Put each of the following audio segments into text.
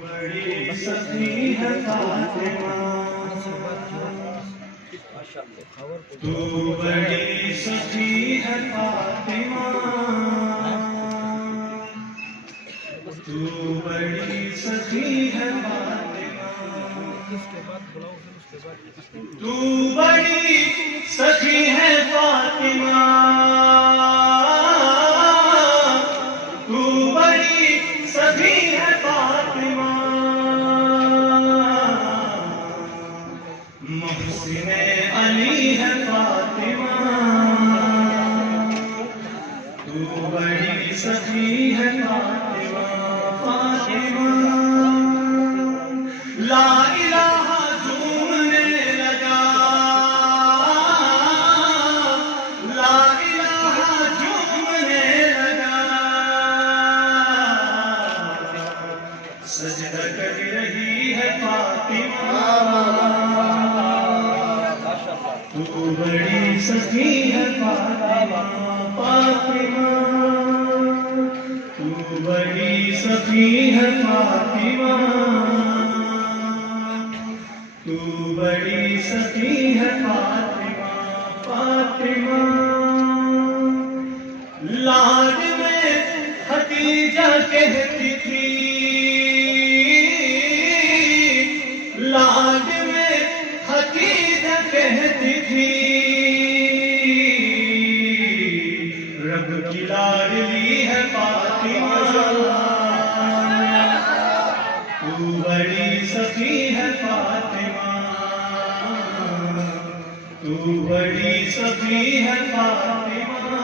بڑی سخی ہے فاطمہ، تو بڑی سخی ہے فاطمہ، تو بڑی سخی ہے فاطمہ، تو بڑی سخی ہے فاطمہ، تو بڑی سخی ہے فاطمہ، محسن علی ہے فاطمہ، تو بڑی سخی ہے فاطمہ، فاطمہ لا الہ جھومنے لگا، لا الہ جھومنے لگا، سجدہ کر رہی ہے فاطمہ، تو بڑی سخی ہے فاطمہ، فاطمہ تو بڑی سخی ہے فاطمہ، تو بڑی سخی ہے فاطمہ، فاطمہ لاڈ میں خدیجہ کہتی تھی، لاڈ میں خدیجہ کہتی تھی، رب کی لاڈلی ہے فاطمہ، تو بڑی سخی ہے فاطمہ، تو بڑی سخی ہے فاطمہ،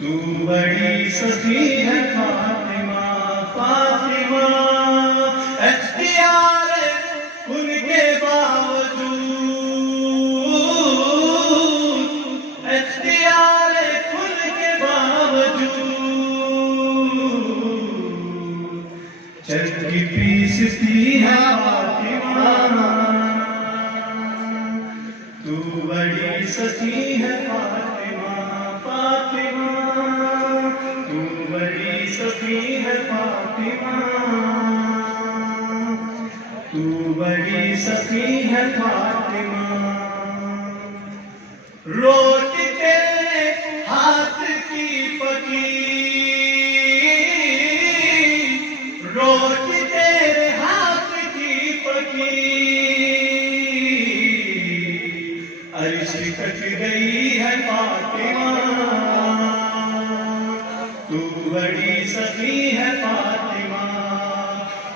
تو بڑی سخی ہے فاطمہ، فاطمہ اختیار ان کے باوجود، اختیار ان کے باوجود، چرخی پیستی ہے فاطمہ، تو بڑی سخی ہے فاطمہ، فاطمہ تو بڑی سخی ہے فاطمہ، تو بڑی سخی ہے فاطمہ، روٹی تیرے ہاتھ کی پکی، روٹی تیرے ہاتھ کی پکی، عرش کٹ گئی ہے فاطمہ، تو بڑی سخی ہے فاطمہ،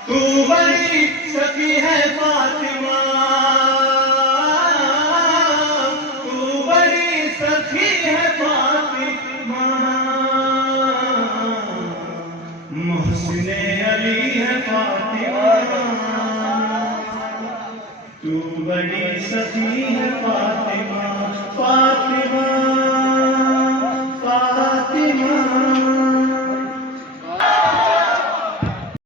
تو بڑی سخی ہے فاطمہ، تو بڑی سخی ہے فاطمہ، محسن علی ہے فاطمہ، تو بڑی سخی